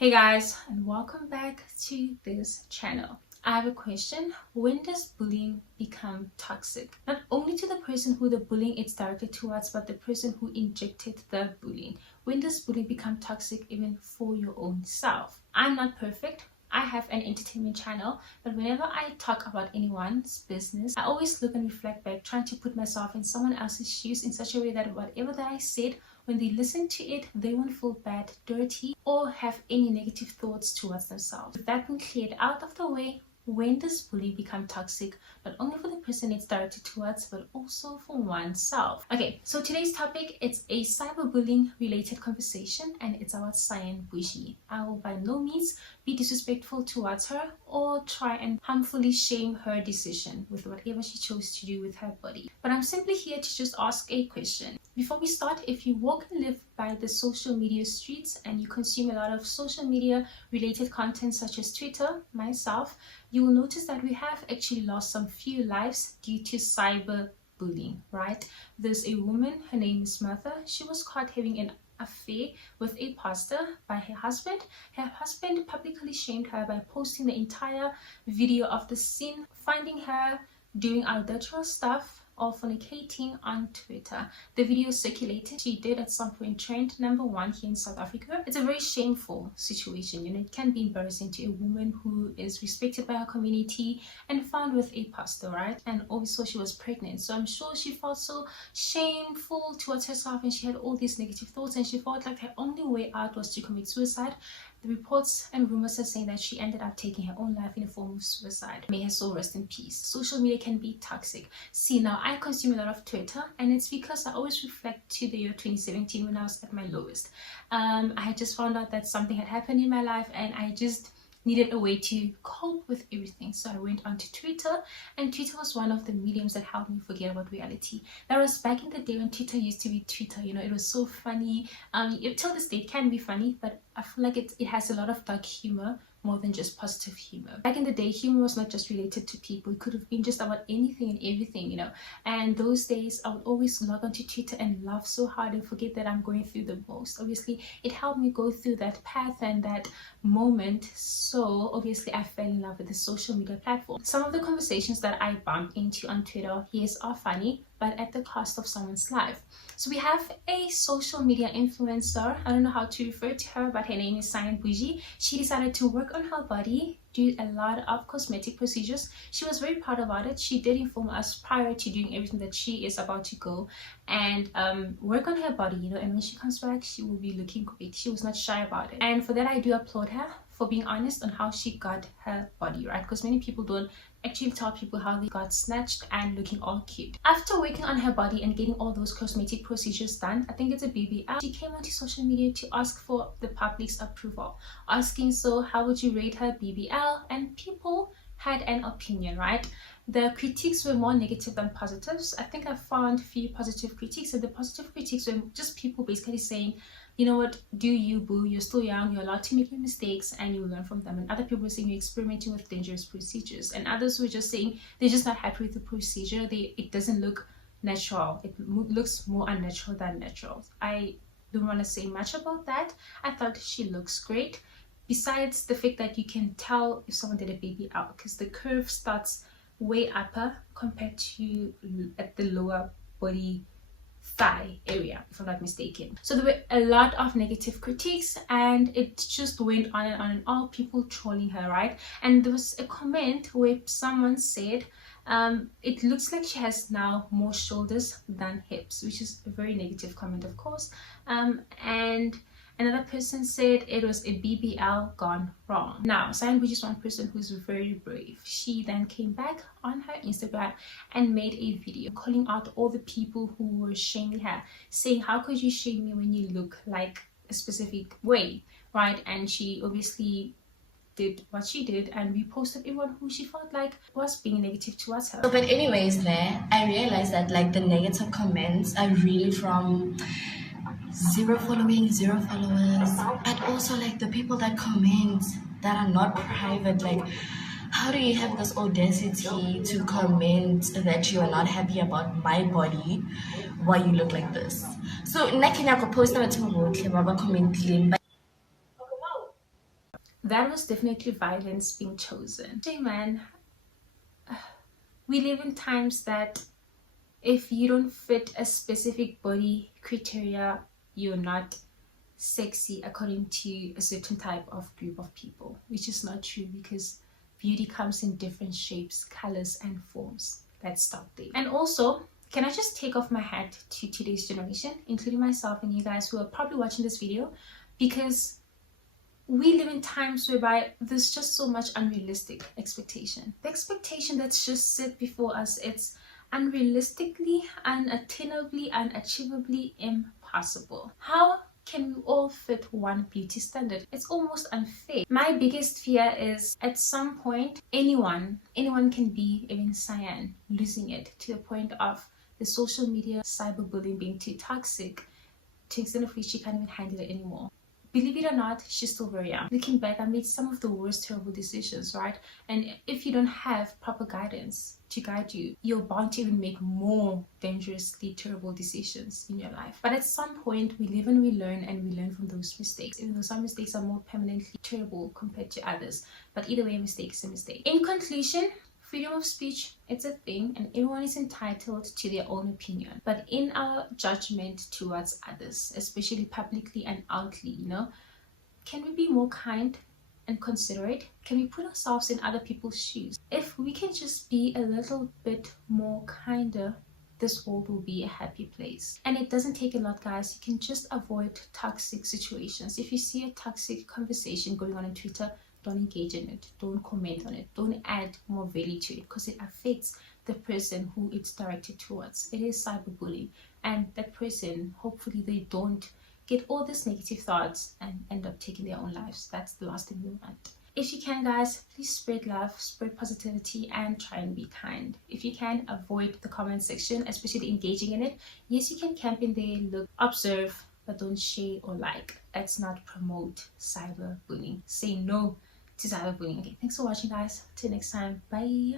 Hey guys, and welcome back to this channel. I have a question. When does bullying become toxic? Not only to the person who the bullying is directed towards, but the person who injected the bullying. When does bullying become toxic even for your own self? I'm not perfect. I have an entertainment channel, but whenever I talk about anyone's business, I always look and reflect back, trying to put myself in someone else's shoes in such a way that whatever that I said, when they listen to it, they won't feel bad, dirty, or have any negative thoughts towards themselves. With that being cleared out of the way, when does bullying become toxic? Not only for the person it's directed towards, but also for oneself. Okay, so today's topic, it's a cyberbullying related conversation, and it's about CYAN BOUJEE'S. I will by no means be disrespectful towards her or try and harmfully shame her decision with whatever she chose to do with her body. But I'm simply here to just ask a question. Before we start, if you walk and live by the social media streets and you consume a lot of social media related content such as Twitter, myself, you will notice that we have actually lost some few lives due to cyberbullying, right? There's a woman, her name is Martha. She was caught having an affair with a pastor by her husband. Her husband publicly shamed her by posting the entire video of the scene, finding her doing adulterous stuff or fornicating on Twitter. The video circulated. She did at some point trend #1 here in South Africa. It's a very shameful situation. It can be embarrassing to a woman who is respected by her community and found with a pastor, right? And also she was pregnant, so I'm sure she felt so shameful towards herself, and she had all these negative thoughts, and she felt like her only way out was to commit suicide. The reports and rumors are saying that she ended up taking her own life in a form of suicide. May her soul rest in peace. Social media can be toxic. See, now I consume a lot of Twitter, and it's because I always reflect to the year 2017 when I was at my lowest. I had just found out that something had happened in my life, and I just needed a way to cope with everything. So I went onto Twitter, and Twitter was one of the mediums that helped me forget about reality. That was back in the day when Twitter used to be Twitter. It was so funny. Till this day it can be funny, but I feel like it has a lot of dark humor more than just positive humor. Back in the day, humor was not just related to people. It could have been just about anything and everything, And those days, I would always log onto Twitter and laugh so hard and forget that I'm going through the most. Obviously, it helped me go through that path and that moment. So obviously, I fell in love with the social media platform. Some of the conversations that I bumped into on Twitter, yes, are funny, but at the cost of someone's life. So we have a social media influencer. I don't know how to refer to her, but her name is CYAN BOUJEE'S. She decided to work on her body, do a lot of cosmetic procedures. She was very proud about it. She did inform us prior to doing everything that she is about to go and work on her body, and when she comes back, she will be looking great. She was not shy about it. And for that, I do applaud her for being honest on how she got her body, right? Because many people don't actually tell people how they got snatched and looking all cute. After working on her body and getting all those cosmetic procedures done, I think it's a BBL, she came onto social media to ask for the public's approval, asking, so how would you rate her BBL? And people had an opinion, right? The critiques were more negative than positives. I think I found a few positive critiques, and the positive critiques were just people basically saying, you know what, do you, boo, you're still young, you're allowed to make your mistakes and you learn from them. And other people were saying you're experimenting with dangerous procedures, and others were just saying they're just not happy with the procedure. It doesn't look natural. It looks more unnatural than natural. I don't want to say much about that. I thought she looks great, besides the fact that you can tell if someone did a BBL because the curve starts way upper compared to at the lower body thigh area, if I'm not mistaken. So there were a lot of negative critiques, and it just went on and on, and all people trolling her, right? And there was a comment where someone said it looks like she has now more shoulders than hips, which is a very negative comment, of course. And another person said it was a BBL gone wrong. Now, CYAN BOUJEE'S is one person who's very brave. She then came back on her Instagram and made a video calling out all the people who were shaming her, saying, how could you shame me when you look like a specific way, right? And she obviously did what she did and reposted everyone who she felt like was being negative towards her. But anyways, I realized that the negative comments are really from zero following, zero followers, but also the people that comment that are not private. How do you have this audacity to comment that you are not happy about my body while you look like this? So na kenya ko post na batho botlhe ba ba comment that was definitely violence being chosen. Hey man, we live in times that if you don't fit a specific body criteria, you're not sexy according to a certain type of group of people, which is not true, because beauty comes in different shapes, colors and forms. Let's stop there. And also, can I just take off my hat to today's generation, including myself and you guys who are probably watching this video, because we live in times whereby there's just so much unrealistic expectation. The expectation that's just set before us, it's unrealistically, unattainably, unachievably impossible. How can we all fit one beauty standard? It's almost unfair. My biggest fear is at some point anyone can be, even CYAN, losing it to the point of the social media cyberbullying being too toxic to the extent of which she can't even handle it anymore. Believe it or not, she's still very young. Looking back, I made some of the worst terrible decisions, right? And if you don't have proper guidance to guide you, you're bound to even make more dangerously terrible decisions in your life. But at some point, we live and we learn, and we learn from those mistakes, even though some mistakes are more permanently terrible compared to others. But either way, a mistake is a mistake. In conclusion, freedom of speech, it's a thing, and everyone is entitled to their own opinion. But in our judgment towards others, especially publicly and outly, can we be more kind and considerate? Can we put ourselves in other people's shoes? If we can just be a little bit more kinder, this world will be a happy place. And it doesn't take a lot, guys. You can just avoid toxic situations. If you see a toxic conversation going on Twitter, don't engage in it, don't comment on it, don't add more value to it, because it affects the person who it's directed towards. It is cyberbullying, and that person, hopefully they don't get all these negative thoughts and end up taking their own lives. That's the last thing we want. If you can, guys, please spread love, spread positivity, and try and be kind. If you can, avoid the comment section, especially engaging in it. Yes, you can camp in there, look, observe, but don't share or like. Let's not promote cyberbullying. Say no to cyberbullying. Okay, thanks for watching, guys. Till next time, bye.